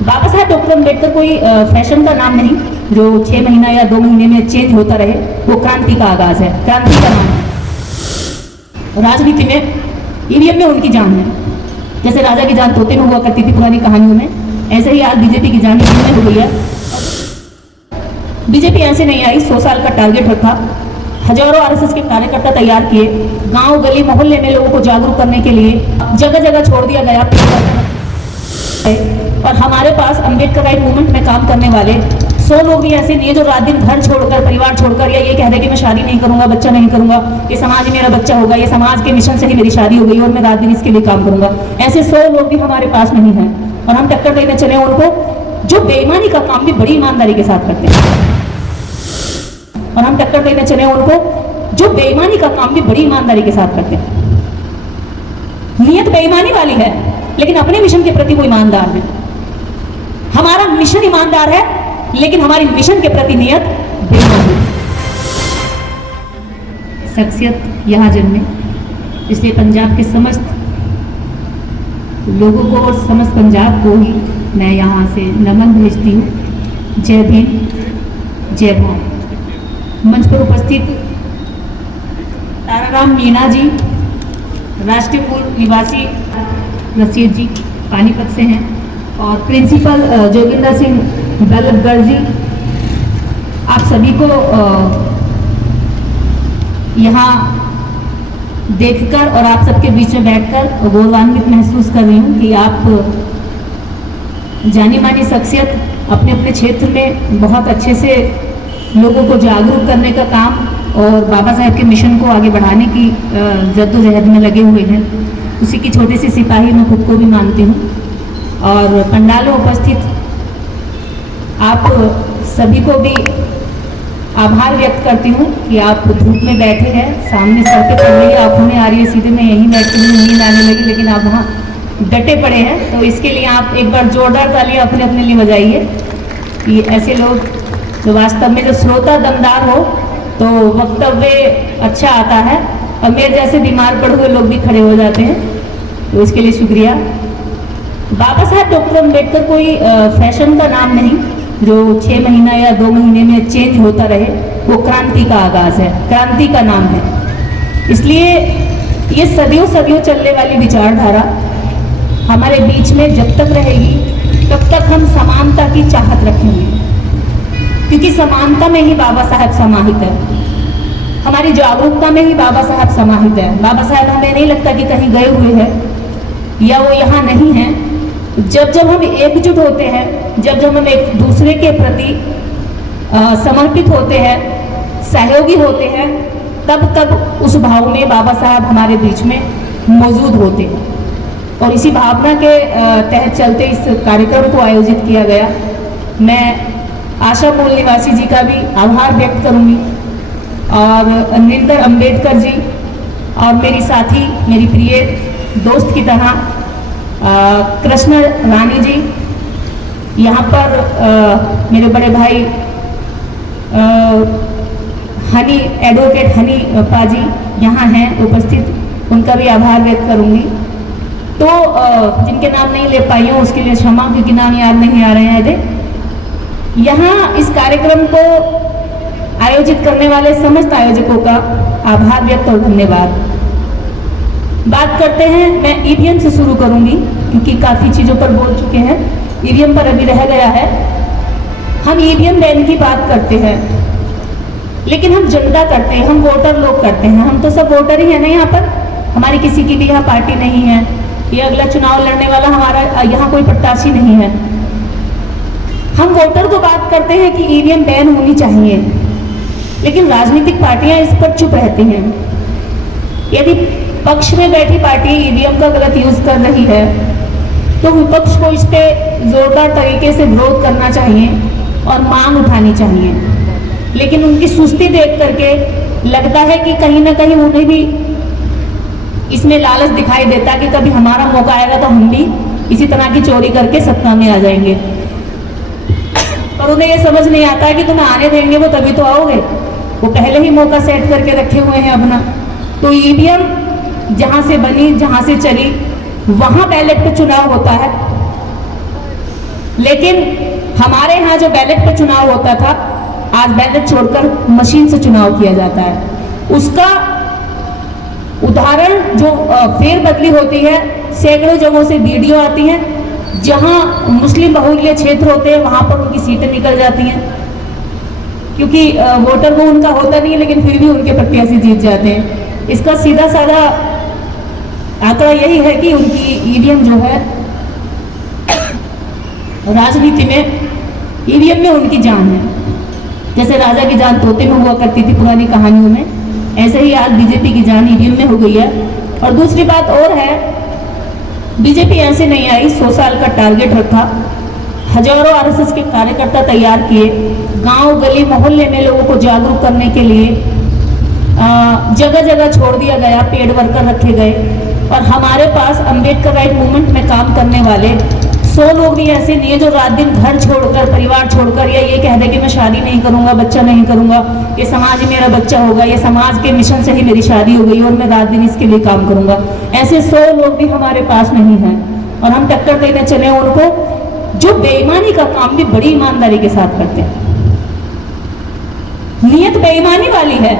बाबा साहब डॉक्टर अम्बेडकर कोई फैशन का नाम नहीं जो 6 महीना या 2 महीने में चेंज होता रहे। वो क्रांति का आगाज है, क्रांति का नाम है। राजनीति में ईवीएम में उनकी जान है। जैसे राजा की जान तोते में हुआ करती थी पुरानी कहानियों में, ऐसे ही आज बीजेपी की जान ईवीएम में हो गई है। बीजेपी ऐसे नहीं आई, 100 साल का टारगेट रखा, हजारों आरएसएस के कार्यकर्ता तैयार किए, गांव गली मोहल्ले में लोगों को जागरूक करने के लिए जगह जगह छोड़ दिया गया। और हमारे पास अम्बेडकर राइट मूवमेंट में काम करने वाले 100 लोग भी ऐसे नहीं है जो रात दिन घर छोड़कर, परिवार छोड़कर या ये कह रहे कि मैं शादी नहीं करूंगा, बच्चा नहीं करूंगा, ये समाज मेरा बच्चा होगा, ये समाज के मिशन से ही मेरी शादी हो गई और मैं रात दिन इसके लिए काम करूंगा। ऐसे 100 लोग भी हमारे पास नहीं है। और हम टक्कर देने चले उनको जो बेईमानी का काम भी बड़ी ईमानदारी के साथ करते हैं। और हम टक्कर देने चले उनको जो बेईमानी का काम भी बड़ी ईमानदारी के साथ करते हैं। नियत बेईमानी वाली है लेकिन अपने मिशन के प्रति वो ईमानदार है। हमारा मिशन ईमानदार है लेकिन हमारी मिशन के प्रति नियत बेईमान है। शख्सियत यहाँ जन्मे, इसलिए पंजाब के समस्त लोगों को और समस्त पंजाब को ही मैं यहाँ से नमन भेजती हूँ। जय भीम, जय भारत। मंच पर उपस्थित ताराराम मीणा जी, राष्ट्रीय मूल निवासी रशीद जी पानीपत से हैं, और प्रिंसिपल जोगिंदर सिंह बल्लभगढ़ जी, आप सभी को यहाँ देखकर और आप सबके बीच में बैठकर गौरवान्वित महसूस कर रही हूँ कि आप जानी मानी शख्सियत अपने अपने क्षेत्र में बहुत अच्छे से लोगों को जागरूक करने का काम और बाबा साहब के मिशन को आगे बढ़ाने की जद्दोजहद में लगे हुए हैं। उसी की छोटी सी सिपाही मैं खुद को भी मानती हूँ। और पंडालों उपस्थित आप सभी को भी आभार व्यक्त करती हूँ कि आप धूप में बैठे हैं, सामने सर पे पड़ रही है, आंखों में आ रही है, सीधे मैं यहीं बैठी हूँ, नींद आने लगी, लेकिन आप वहाँ डटे पड़े हैं। तो इसके लिए आप एक बार जोरदार तालियां अपने अपने लिए बजाइए कि ऐसे लोग जो वास्तव में जो श्रोता दमदार हो तो वक्तव्य अच्छा आता है, और मेरे जैसे बीमार पड़े हुए लोग भी खड़े हो जाते हैं, तो इसके लिए शुक्रिया। बाबा साहब डॉक्टर अम्बेडकर कोई फैशन का नाम नहीं जो 6 महीना या 2 महीने में चेंज होता रहे। वो क्रांति का आगाज है, क्रांति का नाम है। इसलिए ये सदियों सदियों चलने वाली विचारधारा हमारे बीच में जब तक रहेगी तब तक हम समानता की चाहत रखेंगे, क्योंकि समानता में ही बाबा साहब समाहित है, हमारी जागरूकता में ही बाबा साहब समाहित है। बाबा साहब हमें नहीं लगता कि कहीं गए हुए हैं या वो यहाँ नहीं हैं। जब जब हम एकजुट होते हैं, जब जब हम एक दूसरे के प्रति समर्पित होते हैं, सहयोगी होते हैं, तब तब उस भाव में बाबा साहब हमारे बीच में मौजूद होते हैं। और इसी भावना के तहत चलते इस कार्यक्रम को आयोजित किया गया। मैं आशा मूल निवासी जी का भी आभार व्यक्त करूंगी, और नरेंद्र अम्बेडकर जी और मेरी साथी, मेरी प्रिय दोस्त की तरह कृष्ण रानी जी, यहाँ पर मेरे बड़े भाई हनी, एडवोकेट हनी पाजी यहाँ हैं उपस्थित, उनका भी आभार व्यक्त करूंगी। तो जिनके नाम नहीं ले पाई हूँ उसके लिए क्षमा, क्योंकि नाम याद नहीं आ रहे हैं। यदि यहाँ इस कार्यक्रम को आयोजित करने वाले समस्त आयोजकों का आभार व्यक्त और धन्यवाद। बात करते हैं, मैं ईवीएम से शुरू करूंगी क्योंकि काफ़ी चीज़ों पर बोल चुके हैं, ईवीएम पर अभी रह गया है। हम ईवीएम बैन की बात करते हैं, लेकिन हम जनता करते हैं, हम वोटर लोग करते हैं। हम तो सब वोटर ही है ना यहाँ पर, हमारी किसी की भी यहाँ पार्टी नहीं है, ये अगला चुनाव लड़ने वाला हमारा यहाँ कोई प्रत्याशी नहीं है। हम वोटर तो बात करते हैं कि ईवीएम बैन होनी चाहिए, लेकिन राजनीतिक पार्टियां इस पर चुप रहती हैं। यदि पक्ष में बैठी पार्टी ईवीएम का गलत यूज कर रही है तो विपक्ष को इस पे जोरदार तरीके से विरोध करना चाहिए और मांग उठानी चाहिए। लेकिन उनकी सुस्ती देख करके लगता है कि कहीं ना कहीं उन्हें भी इसमें लालच दिखाई देता कि कभी हमारा मौका आएगा तो हम भी इसी तरह की चोरी करके सत्ता में आ जाएंगे। पर उन्हें ये समझ नहीं आता कि तुम्हें आने देंगे वो तभी तो आओगे, वो पहले ही मौका सेट करके रखे हुए हैं अपना। तो ईवीएम जहां से बनी, जहां से चली, वहां बैलेट पे चुनाव होता है। लेकिन हमारे यहाँ जो बैलेट पे चुनाव होता था, आज बैलेट छोड़कर मशीन से चुनाव किया जाता है। उसका उदाहरण जो फेरबदली होती है, सैकड़ों जगहों से वीडियो आती हैं, जहां मुस्लिम बहुल्य क्षेत्र होते हैं वहां पर उनकी सीटें निकल जाती हैं, क्योंकि वोटर वो उनका होता नहीं है, लेकिन फिर भी उनके प्रत्याशी जीत जाते हैं। इसका सीधा साधा आंकड़ा यही है कि उनकी ईवीएम जो है, राजनीति में ईवीएम में उनकी जान है। जैसे राजा की जान तोते में हुआ करती थी पुरानी कहानियों में, ऐसे ही आज बीजेपी की जान ईवीएम में हो गई है। और दूसरी बात और है, बीजेपी ऐसे नहीं आई, 100 साल का टारगेट रखा, हजारों आरएसएस के कार्यकर्ता तैयार किए, गांव गली मोहल्ले में लोगों को जागरूक करने के लिए जगह जगह छोड़ दिया गया, पेड वर्कर रखे गए। और हमारे पास अम्बेडकर राइट मूवमेंट में काम करने वाले 100 लोग भी ऐसे नहीं है जो रात दिन घर छोड़कर, परिवार छोड़कर, या ये कह दे कि मैं शादी नहीं करूंगा, बच्चा नहीं करूंगा, ये समाज ही मेरा बच्चा होगा, ये समाज के मिशन से ही मेरी शादी हो गई और मैं रात दिन इसके लिए काम करूंगा। ऐसे 100 लोग भी हमारे पास नहीं हैं। और हम टक्कर देने चले उनको जो बेईमानी का काम भी बड़ी ईमानदारी के साथ करते हैं। नियत बेईमानी वाली है,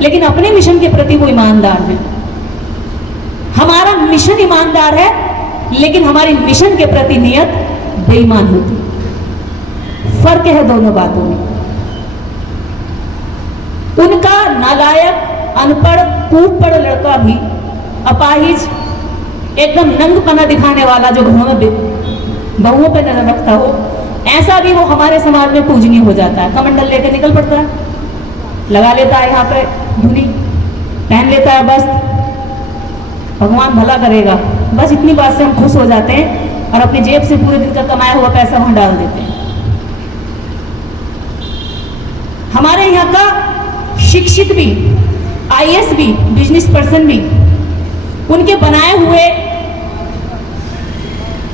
लेकिन अपने मिशन के प्रति वो ईमानदार है। हमारा मिशन ईमानदार है, लेकिन हमारी मिशन के प्रति नियत बेईमान होती। फर्क है दोनों बातों में। उनका नालायक, अनपढ़, कूपढ़ लड़का भी, अपाहिज, एकदम नंगपना दिखाने वाला जो घरों में बहुओं पे नजर रखता हो, ऐसा भी वो हमारे समाज में पूजनीय हो जाता है। कमंडल लेकर निकल पड़ता है, लगा लेता है यहाँ पे धुनी, पहन लेता है वस्त्र, भगवान भला करेगा, बस इतनी बात से हम खुश हो जाते हैं और अपनी जेब से पूरे दिन का कमाया हुआ पैसा वहां डाल देते हैं। हमारे यहाँ का शिक्षित भी, आईएएस भी, बिजनेस पर्सन भी उनके बनाए हुए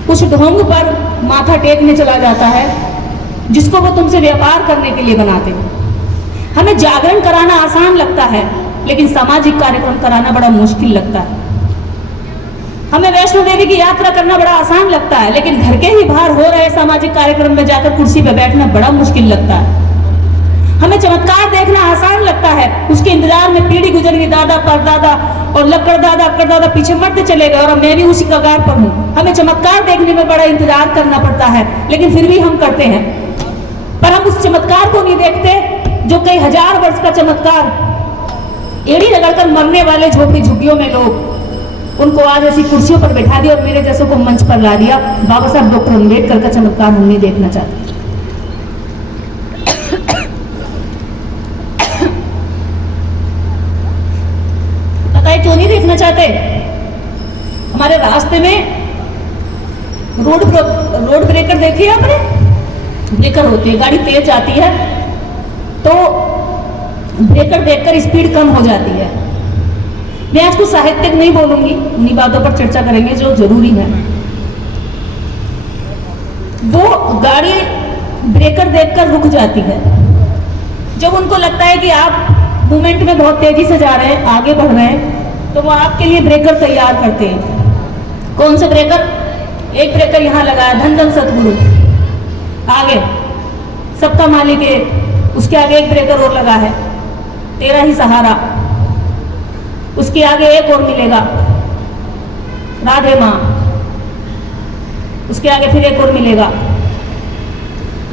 कुछ ढोंग पर माथा टेकने चला जाता है, जिसको वो तुमसे व्यापार करने के लिए बनाते हैं। हमें जागरण कराना आसान लगता है, लेकिन सामाजिक कार्यक्रम कराना बड़ा मुश्किल लगता है। हमें वैष्णो देवी की यात्रा करना बड़ा आसान लगता है, लेकिन घर के ही बाहर हो रहे सामाजिक कार्यक्रम में जाकर कुर्सी पर बैठना बड़ा मुश्किल लगता है। हमें चमत्कार देखना आसान लगता है, उसके इंतजार में पीढ़ी गुजर गई, दादा परदादा और लक्कड़ दादा अक्कड़ दादा पीछे मरते चले गए और मैं भी उसी कगार पर हूं। हमें चमत्कार देखने में बड़ा इंतजार करना पड़ता है, लेकिन फिर भी हम करते हैं। पर हम उस चमत्कार को नहीं देखते जो कई हजार वर्ष का चमत्कार, एड़ी रगड़कर मरने वाले झोपड़ी झुग्गियों में लोग, उनको आज ऐसी कुर्सियों पर बैठा दिया और मेरे जैसों को मंच पर ला दिया। बाबा साहब डॉक्टर अम्बेडकर का चमत्कार हम नहीं देखना चाहते। पता है क्यों नहीं देखना चाहते? हमारे रास्ते में रोड ब्रेकर देखिए आपने? ब्रेकर होते हैं, गाड़ी तेज आती है तो ब्रेकर देखकर स्पीड कम हो जाती है। मैं आज कुछ साहित्यिक नहीं बोलूंगी, उन्हीं बातों पर चर्चा करेंगे जो जरूरी है। वो गाड़ी ब्रेकर देखकर रुक जाती है। जब उनको लगता है कि आप मूवमेंट में बहुत तेजी से जा रहे हैं, आगे बढ़ रहे हैं, तो वो आपके लिए ब्रेकर तैयार करते हैं। कौन से ब्रेकर? एक ब्रेकर यहाँ लगा है, धन धन सतगुरु, आगे सबका मालिक है, उसके आगे एक ब्रेकर और लगा है, तेरा ही सहारा, उसके आगे एक और मिलेगा, राधे मां, उसके आगे फिर एक और मिलेगा।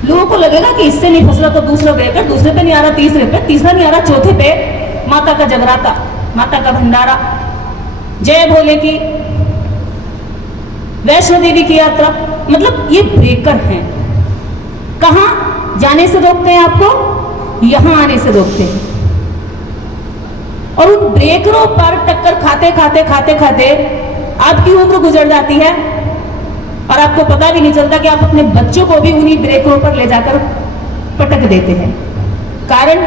लोगों को लगेगा कि इससे नहीं फंस रहा तो दूसरा ब्रेकर, दूसरे पे नहीं आ रहा तीसरे पे, तीसरा नहीं आ रहा चौथे पे, माता का जगराता, माता का भंडारा, जय भोले की, वैष्णो देवी की यात्रा। मतलब ये ब्रेकर हैं। कहां जाने से रोकते हैं आपको? यहां आने से रोकते हैं। और उन ब्रेकरों पर टक्कर खाते खाते खाते खाते आपकी उम्र गुजर जाती है और आपको पता भी नहीं चलता कि आप अपने बच्चों को भी उन्हीं ब्रेकरों पर ले जाकर पटक देते हैं। कारण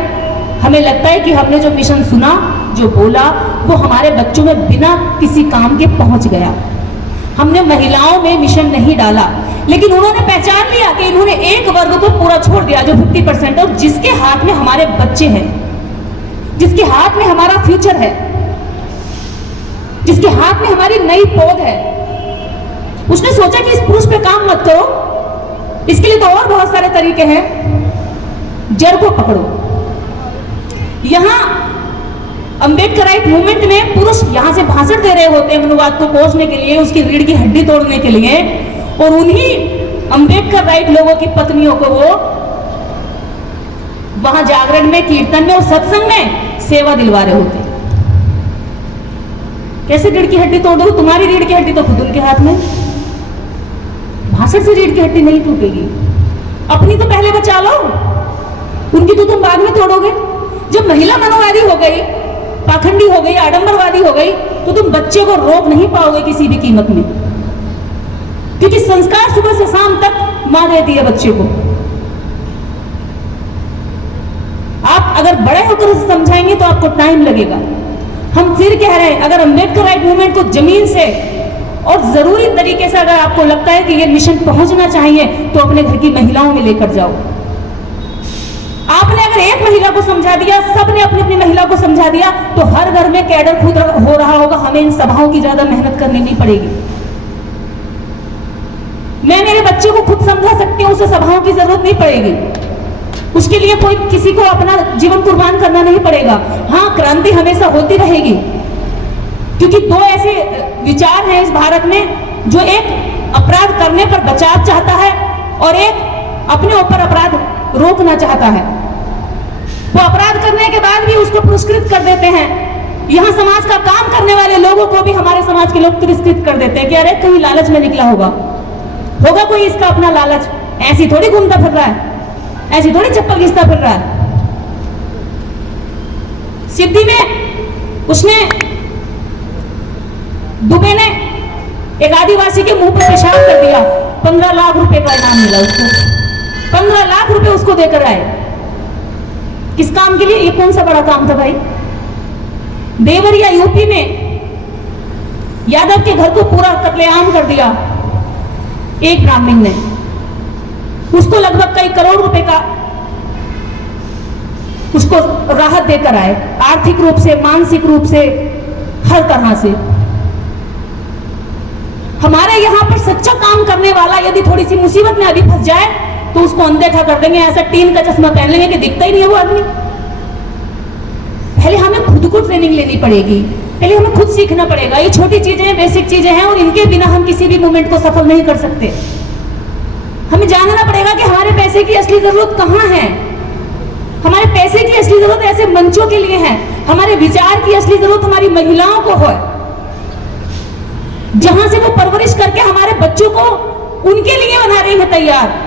हमें लगता है कि हमने जो मिशन सुना, जो बोला, वो हमारे बच्चों में बिना किसी काम के पहुंच गया। हमने महिलाओं में मिशन नहीं डाला, लेकिन उन्होंने पहचान लिया कि इन्होंने एक वर्ग को पूरा छोड़ दिया जो 50% है, और जिसके हाथ में हमारे बच्चे हैं, जिसके हाथ में हमारा फ्यूचर है, जिसके हाथ में हमारी नई पौध है, उसने सोचा कि इस पुरुष पे काम मत करो, इसके लिए तो और बहुत सारे तरीके हैं। जड़ को पकड़ो। यहां अंबेडकराइट मूवमेंट में पुरुष यहां से भाषण दे रहे होते हैं मनुवाद को कोसने के लिए, उसकी रीढ़ की हड्डी तोड़ने के लिए, और उन्हीं अंबेडकर राइट लोगों की पत्नियों को वो वहां जागरण में, कीर्तन में और सत्संग में सेवा दिलवा रहे होते। कैसे रीढ़ की हड्डी तोड़ दो? तुम्हारी रीढ़ की हड्डी तो खुद उनके हाथ में। भाषण से रीढ़ की हड्डी नहीं टूटेगी। अपनी तो पहले बचा लो, उनकी तो तुम बाद में तोड़ोगे। जब महिला मनोवादी हो गई, पाखंडी हो गई, आडंबरवादी हो गई, तो तुम बच्चे को रोक नहीं पाओगे किसी भी कीमत में, क्योंकि संस्कार सुबह से शाम तक मां देती है बच्चे को। आप अगर बड़े होकर उसे समझाएंगे तो आपको टाइम लगेगा। हम फिर कह रहे हैं, अगर अंबेडकर राइट मूवमेंट को जमीन से और जरूरी तरीके से अगर आपको लगता है कि ये मिशन पहुंचना चाहिए, तो अपने घर की महिलाओं में लेकर जाओ। आपने अगर एक महिला को समझा दिया, सबने अपनी अपनी महिला को समझा दिया, तो हर घर में कैडर खुद हो रहा होगा। हमें इन सभाओं की ज्यादा मेहनत करनी नहीं पड़ेगी। मैं मेरे बच्चे को खुद समझा सकती हूं, उसे सभाओं की जरूरत नहीं पड़ेगी। उसके लिए कोई किसी को अपना जीवन कुर्बान करना नहीं पड़ेगा। हाँ, क्रांति हमेशा होती रहेगी, क्योंकि दो ऐसे विचार हैं इस भारत में, जो एक अपराध करने पर बचाव चाहता है और एक अपने ऊपर अपराध रोकना चाहता है। वो अपराध करने के बाद भी उसको पुरस्कृत कर देते हैं। यहां समाज का काम करने वाले लोगों को भी हमारे समाज के लोग तिरस्कृत कर देते हैं कि अरे कहीं लालच में निकला होगा कोई इसका अपना लालच, ऐसी थोड़ी घूमता फिर रहा है, ऐसी थोड़ी चप्पल घिसता फिर रहा है। सिद्धि में उसने, दुबे ने एक आदिवासी के मुंह पर पेशाब कर दिया, 15 लाख रुपए का इनाम मिला उसको। 15 लाख रुपए उसको देकर आए। किस काम के लिए? ये कौन सा बड़ा काम था भाई? देवरिया यूपी में यादव के घर को पूरा कत्लेआम कर दिया एक ब्राह्मण ने। उसको लगभग कई करोड़ रुपए का उसको राहत देकर आए, आर्थिक रूप से, मानसिक रूप से, हर तरह से। हमारे यहां पर सच्चा काम करने वाला यदि थोड़ी सी मुसीबत में अभी फंस जाए तो उसको अनदेखा कर देंगे, ऐसा टीन का चश्मा पहन लेंगे कि दिखता ही नहीं है वो आदमी। पहले हमें खुद को ट्रेनिंग लेनी पड़ेगी, पहले हमें खुद सीखना पड़ेगा। ये छोटी चीजें हैं, बेसिक चीजें हैं, और इनके बिना हम किसी भी मूवमेंट को सफल नहीं कर सकते। हमें जानना पड़ेगा कि हमारे पैसे की असली जरूरत कहां है। हमारे पैसे की असली जरूरत ऐसे मंचों के लिए है। हमारे विचार की असली जरूरत हमारी महिलाओं को है, जहां से वो परवरिश करके हमारे बच्चों को उनके लिए बना रही है तैयार।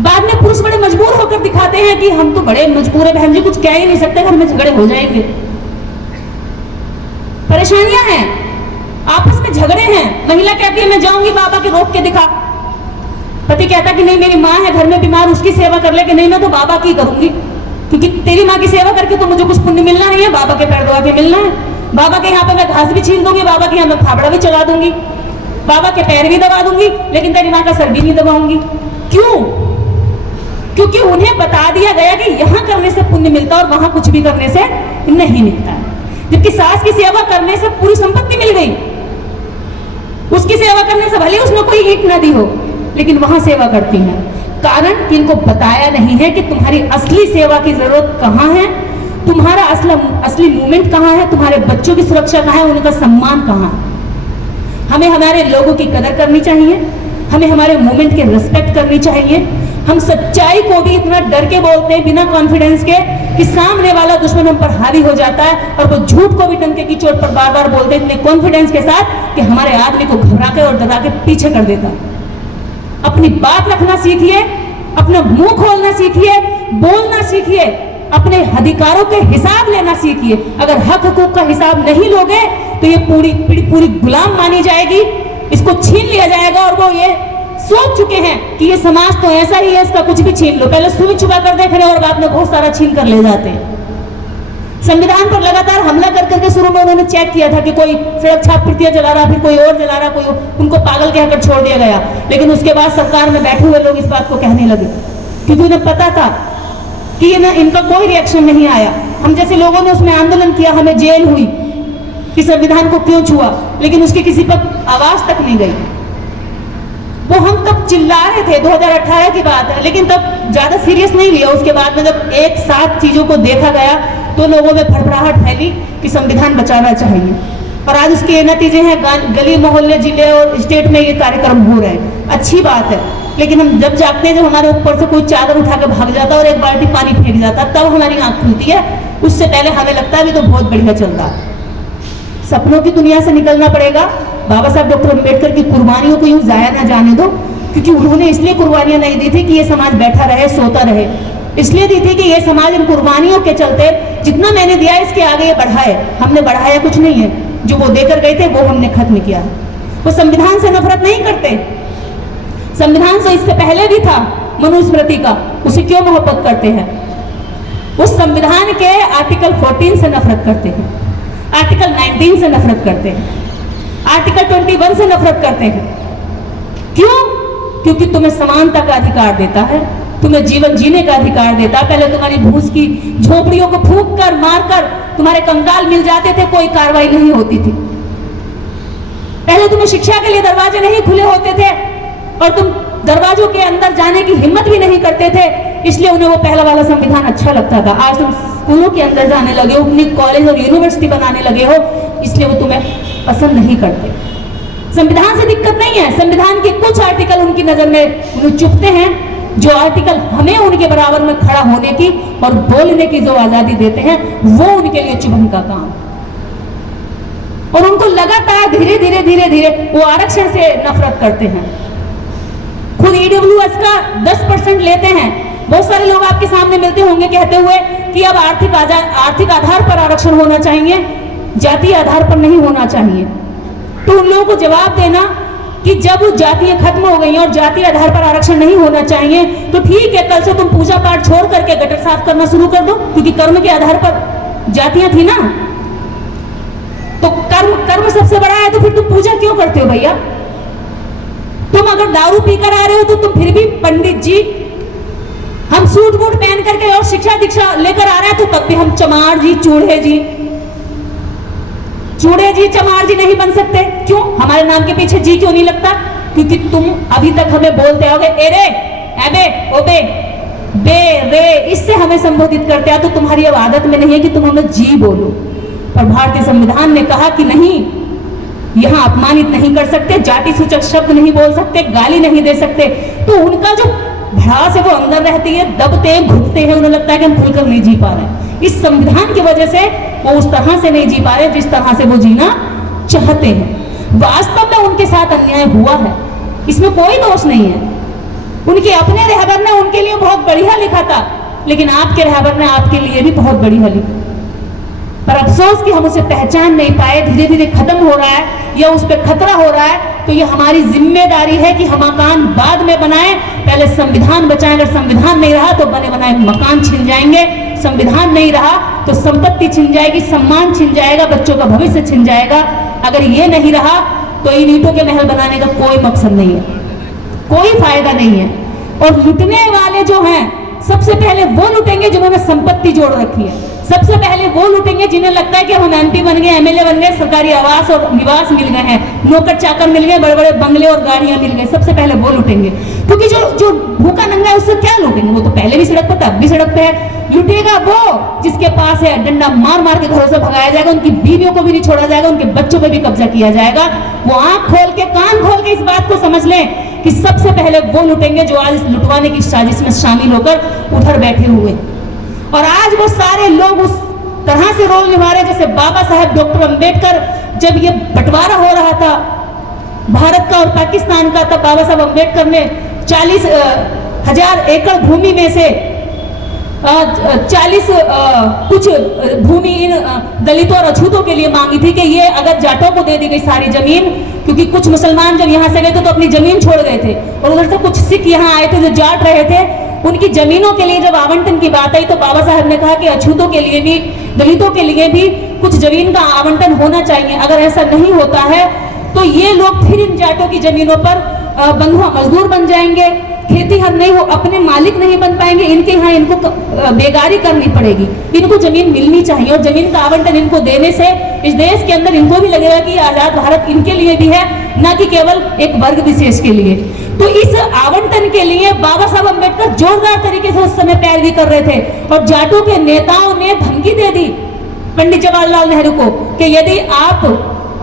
बाद में पुरुष बड़े मजबूर होकर दिखाते हैं कि हम तो बड़े मजबूर है, बहन जी कुछ कह ही नहीं सकते, घर में झगड़े हो जाएंगे। परेशानियां हैं, आपस में झगड़े हैं। महिला कहती है मैं जाऊंगी बाबा के रोक के दिखा। पति कहता कि नहीं मेरी माँ है घर में बीमार, उसकी सेवा कर ले। कि नहीं मैं तो बाबा की करूंगी, क्योंकि तेरी माँ की सेवा करके तो मुझे कुछ पुण्य मिलना नहीं है, बाबा के पैर दबा के मिलना है। बाबा के यहाँ पे मैं घास भी छील दूंगी, बाबा के यहाँ मैं फावड़ा भी चला दूंगी, बाबा के पैर भी दबा दूंगी, लेकिन तेरी माँ का सर भी नहीं दबाऊंगी। क्यों? क्योंकि उन्हें बता दिया गया कि यहाँ करने से पुण्य मिलता और वहां कुछ भी करने से नहीं मिलता है। जबकि सास की सेवा करने से पूरी संपत्ति मिल गई, उसकी सेवा करने से भले उसने कोई ईंट न दी हो, लेकिन वहां सेवा करती हैं। कारण कि इनको बताया नहीं है कि तुम्हारी असली सेवा की जरूरत कहां है, तुम्हारा असली मूवमेंट कहां है, तुम्हारे बच्चों की सुरक्षा कहां है, उनका सम्मान कहां है। हमें हमारे लोगों की कदर करनी चाहिए, हमें हमारे मूवमेंट की रिस्पेक्ट करनी चाहिए। हम सच्चाई को भी इतना डर के बोलते हैं बिना कॉन्फिडेंस के कि सामने वाला दुश्मन हम पर हावी हो जाता है, और वो झूठ को भी डंके की चोट पर बार बार बोलते हैं इतने कॉन्फिडेंस के साथ कि हमारे आदमी को घबरा के और डरा के पीछे कर देता है। अपनी बात रखना सीखिए, अपना मुंह खोलना सीखिए, बोलना सीखिए, अपने अधिकारों के हिसाब लेना सीखिए। अगर हक हकूक का हिसाब नहीं लोगे तो ये पूरी गुलाम मानी जाएगी, इसको छीन लिया जाएगा। और वो ये सोच चुके हैं कि ये समाज तो ऐसा ही है, इसका कुछ भी छीन लो। पहले सुई चुका कर देख रहे और बाद में बहुत सारा छीन कर ले जाते हैं। संविधान पर लगातार हमला कर करके शुरू में उन्होंने चेक किया था कि कोई सड़क छाप फिरतियां जला रहा, फिर कोई और जला रहा, कोई उनको पागल कहकर छोड़ दिया गया। लेकिन उसके बाद सरकार में बैठे हुए लोग इस बात को कहने लगे, क्योंकि उन्हें पता था कि इनका कोई रिएक्शन नहीं आया। हम जैसे लोगों ने उसमें आंदोलन किया, हमें जेल हुई कि संविधान को क्यों छुआ, लेकिन उसकी किसी पर आवाज तक नहीं गई। वो हम तब चिल्ला रहे थे, 2018 की बात है, लेकिन तब ज्यादा सीरियस नहीं लिया। उसके बाद में जब एक साथ चीजों को देखा गया तो लोगों में फड़फड़ाहट फैली कि संविधान बचाना चाहिए, और आज उसके नतीजे हैं, गली मोहल्ले जिले और स्टेट में ये कार्यक्रम हो रहे हैं। अच्छी बात है, लेकिन हम जब जागते हैं, जब हमारे ऊपर से कोई चादर उठा के भाग जाता है और एक बाल्टी पानी फेंक जाता है, तब हमारी आंख खुलती है। उससे पहले हमें लगता है अभी तो बहुत बढ़िया चल रहा है। सपनों की दुनिया से निकलना पड़ेगा। बाबा साहब डॉक्टर अम्बेडकर की कुर्बानियों को यूं जाया ना जाने दो, क्योंकि उन्होंने इसलिए कुर्बानियां नहीं दी थी कि ये समाज बैठा रहे, सोता रहे। इसलिए दी थी कि ये समाज इन कुर्बानियों के चलते जितना मैंने दिया इसके आगे ये बढ़ाए। हमने बढ़ाया कुछ नहीं है, जो वो देकर गए थे वो हमने खत्म किया है। वो संविधान से नफरत नहीं करते, संविधान तो इससे पहले भी था मनुस्मृति का, उसे क्यों मोहब्बत करते हैं? उस संविधान के आर्टिकल 14 से नफरत करते हैं, आर्टिकल 19 से नफरत करते हैं, आर्टिकल 21 से नफरत करते हैं। क्यों? क्योंकि तुम्हें समानता का अधिकार देता है, तुम्हें जीवन जीने का अधिकार देता है। पहले तुम्हारी भूस की झोपड़ियों को फूंक कर, मारकर तुम्हारे कंकाल मिल जाते थे, कोई कार्रवाई नहीं होती थी। पहले तुम्हें शिक्षा के लिए दरवाजे नहीं खुले होते थे और तुम दरवाजों के अंदर जाने की हिम्मत भी नहीं करते थे, इसलिए उन्हें वो पहला वाला संविधान अच्छा लगता था। आज तुम स्कूलों के अंदर जाने लगे हो, अपनी कॉलेज और यूनिवर्सिटी बनाने लगे हो, इसलिए वो तुम्हें पसंद नहीं करते। संविधान से दिक्कत नहीं है, संविधान के कुछ आर्टिकल उनकी नजर में उन्हें चुभते हैं, जो आर्टिकल हमें उनके बराबर में खड़ा होने की और बोलने की जो आजादी देते हैं, वो उनके लिए चुभन का काम। और उनको लगातार धीरे धीरे धीरे धीरे वो आरक्षण से नफरत करते हैं। खुद ईडब्ल्यूएस का 10% लेते हैं। बहुत सारे लोग आपके सामने मिलते होंगे कहते हुए कि अब आर्थिक आधार पर आरक्षण होना चाहिए, जातीय आधार पर नहीं होना चाहिए। तो उन लोगों को जवाब देना कि जब जातियां खत्म हो गई और जातीय आधार पर आरक्षण नहीं होना चाहिए, तो ठीक है, कल से तुम पूजा पाठ छोड़ करके गटर साफ करना शुरू कर दो, क्योंकि कर्म के आधार पर जातियां थी ना। तो कर्म सबसे बड़ा है, तो फिर तुम पूजा क्यों करते हो भैया? तुम अगर दारू पीकर आ रहे हो तो तुम फिर भी पंडित जी, हम सूट बूट पहन करके और शिक्षा दीक्षा लेकर आ रहे हैं, तो तब भी हम चमार जी, चूड़े जी चमार जी नहीं बन सकते। क्यों? हमारे नाम के पीछे जी क्यों नहीं लगता? क्योंकि तुम अभी तक हमें बोलते होगे एरे, एबे, ओबे, बे, रे, इससे हमें संबोधित करते हैं। तो तुम्हारी अब आदत में नहीं है कि तुम हमें जी बोलो। पर भारतीय संविधान ने कहा कि नहीं, यहां अपमानित नहीं कर सकते, जाति सूचक शब्द नहीं बोल सकते, गाली नहीं दे सकते। तो उनका जो भड़ास है वो अंदर रहती है, दबते हैं, घुटते हैं, उन्हें लगता है कि हम खुलकर नहीं जी पा रहे हैं। इस संविधान की वजह से वो उस तरह से नहीं जी पा रहे जिस तरह से वो जीना चाहते हैं। वास्तव में उनके साथ अन्याय हुआ है, इसमें कोई दोष नहीं है। उनके अपने रहबर ने उनके लिए बहुत बढ़िया लिखा था, लेकिन आपके रहबर ने आपके लिए भी बहुत बढ़िया लिखा। पर अफसोस कि हम उसे पहचान नहीं पाए, धीरे धीरे खत्म हो रहा है या उस पर खतरा हो रहा है। तो ये हमारी जिम्मेदारी है कि हम मकान बाद में बनाएं, पहले संविधान बचाएं। अगर संविधान नहीं रहा तो बने बनाए मकान छिन जाएंगे, संविधान नहीं रहा तो संपत्ति छिन जाएगी, सम्मान छिन जाएगा, बच्चों का भविष्य छिन जाएगा। अगर ये नहीं रहा तो इन ईंटों के महल बनाने का कोई मकसद नहीं है, कोई फायदा नहीं है। और लुटने वाले जो हैं, सबसे पहले वो लुटेंगे जिन्होंने संपत्ति जोड़ रखी है, सबसे पहले वो लूटेंगे जिन्हें लगता है कि हम एमपी बन गए, एमएलए बन गए, सरकारी आवास और निवास मिल गए हैं, नौकर चाकर मिल गए, बड़े बड़े बंगले और गाड़ियां मिल गए, सबसे पहले वो लूटेंगे। क्योंकि जो भूखा नंगा है उससे क्या लूटेंगे? वो तो पहले भी सड़क पर था, अब भी सड़क पे है। लूटेगा वो जिसके पास है, डंडा मार मार के घरों से भगाया जाएगा, उनकी बीवियों को भी नहीं छोड़ा जाएगा, उनके बच्चों पे भी कब्जा किया जाएगा। वो आंख खोल के, कान खोल के इस बात को समझ लें कि सबसे पहले वो लूटेंगे जो आज लुटवाने की साजिश में शामिल होकर उधर बैठे हुए। और आज वो सारे लोग उस तरह से रोल निभा रहे जैसे बाबा साहेब डॉक्टर अंबेडकर, जब ये बंटवारा हो रहा था भारत का और पाकिस्तान का, तब बाबा साहब अंबेडकर ने 40,000 एकड़ भूमि में से 40 कुछ भूमि इन दलितों और अछूतों के लिए मांगी थी कि ये अगर जाटों को दे दी गई सारी जमीन, क्योंकि कुछ मुसलमान जब यहाँ से गए थे तो अपनी जमीन छोड़ गए थे, और उधर से कुछ सिख यहाँ आए थे जो जाट रहे थे, उनकी जमीनों के लिए जब आवंटन की बात आई तो बाबा साहब ने कहा कि अछूतों के लिए भी, दलितों के लिए भी कुछ जमीन का आवंटन होना चाहिए। अगर ऐसा नहीं होता है तो ये लोग फिर इन जाटों की जमीनों पर बंधुआ मजदूर बन जाएंगे, खेती हर नहीं हो, अपने मालिक नहीं बन पाएंगे, इनके यहाँ इनको बेगारी करनी पड़ेगी। इनको जमीन मिलनी चाहिए, और जमीन का आवंटन इनको देने से इस देश के अंदर इनको भी लगेगा कि आजाद भारत इनके लिए भी है, ना कि केवल एक वर्ग विशेष के लिए। तो इस आवंटन के लिए बाबा साहब अम्बेडकर जोरदार तरीके से उस समय पैरवी कर रहे थे और जाटों के नेताओं ने धमकी दे दी पंडित जवाहरलाल नेहरू को कि यदि आप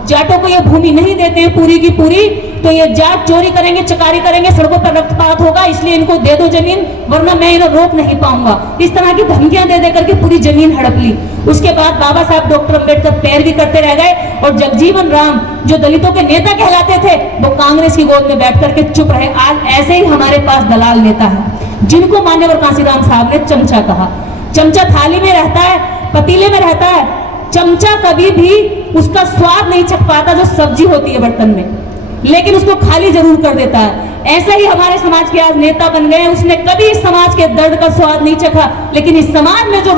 जाटों को ये भूमि नहीं देते हैं पूरी की पूरी तो ये जाट चोरी करेंगे, चकारी करेंगे, सड़कों पर रक्तपात होगा, इसलिए इनको दे दो जमीन वरना मैं इन्हें रोक नहीं पाऊंगा। इस तरह की धमकियां दे देकर के पूरी जमीन हड़प ली। उसके बाद बाबा साहब डॉक्टर अम्बेडकर पैरवी करते रह गए और जगजीवन राम जो दलितों के नेता कहलाते थे वो कांग्रेस की गोद में बैठ करके चुप रहे। आज ऐसे ही हमारे पास दलाल नेता है जिनको मान्यवर कांसीराम साहब ने चमचा कहा। चमचा थाली में रहता है, पतीले में रहता है, चमचा कभी भी उसका स्वाद नहीं चख पाता जो सब्जी होती है बर्तन में, लेकिन उसको खाली जरूर कर देता है। ऐसे ही हमारे समाज के आज नेता बन गए, उसने कभी इस समाज के दर्द का स्वाद नहीं चखा, लेकिन इस समाज में जो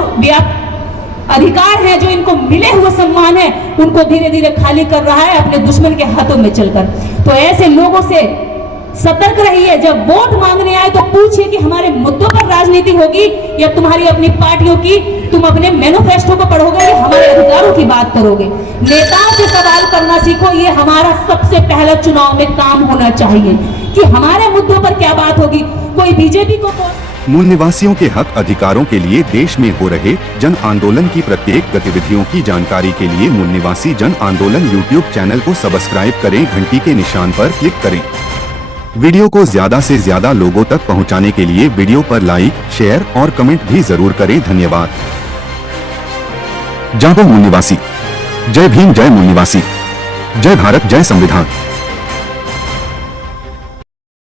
अधिकार है, जो इनको मिले हुए सम्मान है, उनको धीरे धीरे खाली कर रहा है अपने दुश्मन के हाथों में चलकर। तो ऐसे लोगों से सतर्क रहिए, जब वोट मांगने आए तो पूछिए कि हमारे मुद्दों पर राजनीति होगी या तुम्हारी अपनी पार्टियों की, तुम अपने मैनिफेस्टो को पढ़ोगे या हमारे अधिकारों की बात करोगे। नेताओं से सवाल करना सीखो, ये हमारा सबसे पहला चुनाव में काम होना चाहिए कि हमारे मुद्दों पर क्या बात होगी। कोई बीजेपी को मूल निवासियों के हक अधिकारों के लिए देश में हो रहे जन आंदोलन की प्रत्येक गतिविधियों की जानकारी के लिए मूल निवासी जन आंदोलन यूट्यूब चैनल को सब्सक्राइब करें, घंटी के निशान पर क्लिक करें। वीडियो को ज्यादा से ज्यादा लोगों तक पहुंचाने के लिए वीडियो पर लाइक, शेयर और कमेंट भी जरूर करें। धन्यवाद। जागो मूल निवासी, जय भीम, जय मूल निवासी, जय भारत, जय संविधान।